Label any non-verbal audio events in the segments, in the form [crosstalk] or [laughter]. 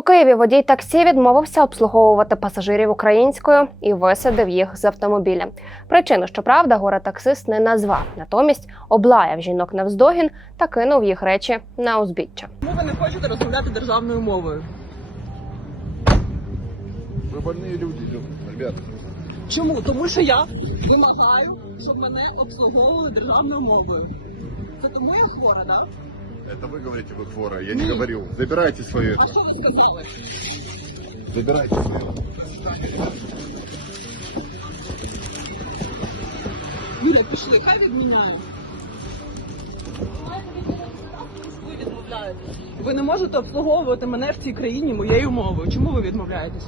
У Києві водій таксі відмовився обслуговувати пасажирів українською і висадив їх з автомобіля. Причину, щоправда, горе-таксист не назвав. Натомість облаяв жінок навздогін та кинув їх речі на узбіччя. Чому ви не хочете розмовляти державною мовою? Вы больные люди, ребята. Чому? Тому що я вимагаю, щоб мене обслуговували державною мовою. Це тому я хвора, так? Это вы говорите, вы хвора, я не говорил. Забирайте свое А это. що ви сказали? Забирайте свое. Юля, пішли, хай відміняють. Ви відмовляєтесь. Ви не можете обслуговувати мене в цій країні моєю мовою. Чому ви відмовляєтесь?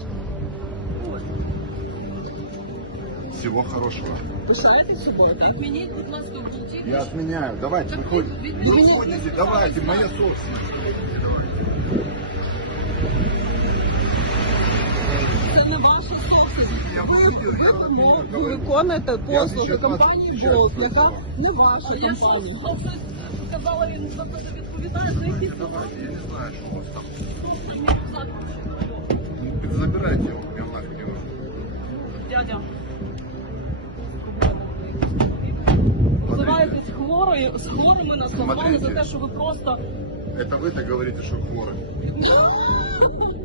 Всего хорошего. Пишаєтесь собою, так? Відмініть, будь ласка, включіть. Я отменяю. Давайте, выходите. Выходите, давайте, моя собственность. Це не ваша собственність. Я Ви, виходив, я ви, так ви, не говорю. виконуєте послуги зараз компанії вас Болт, зараз яка не ваша А я що, компанія. а щось сказала, він за це не відповідає, за які Давайте, я не знаю, что у вас там. мені рюкзак. Ну, Забирайте его, я нахуй не нужен. Дядя. хворою, з хворими на словами за Смотрите. те, що ви просто Это вы так говорите, что хворы. [laughs]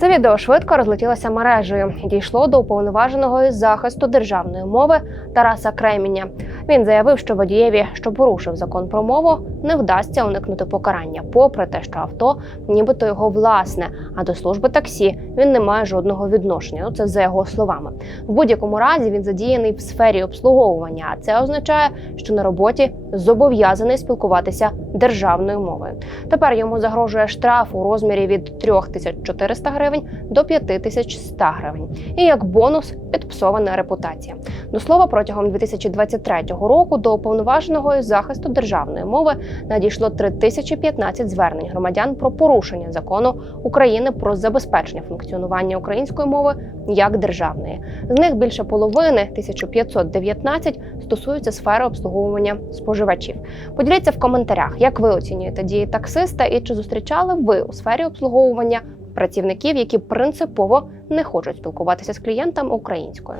Це відео швидко розлетілося мережею дійшло до уповноваженого із захисту державної мови Тараса Креміня. Він заявив, що водієві, що порушив закон про мову, не вдасться уникнути покарання, попри те, що авто нібито його власне, а до служби таксі він не має жодного відношення. Ну це за його словами. В будь-якому разі він задіяний в сфері обслуговування, а це означає, що на роботі зобов'язаний спілкуватися державною мовою. Тепер йому загрожує штраф у розмірі від 3400 гривень до 5100 гривень. І як бонус підпсована репутація. До слова, протягом 2023 року до уповноваженого захисту державної мови надійшло 3015 звернень громадян про порушення закону України про забезпечення функціонування української мови як державної. З них більше половини 1519 стосуються сфери обслуговування споживачів. Поділіться в коментарях, як ви оцінюєте дії таксиста і чи зустрічали ви у сфері обслуговування працівників, які принципово не хочуть спілкуватися з клієнтами українською.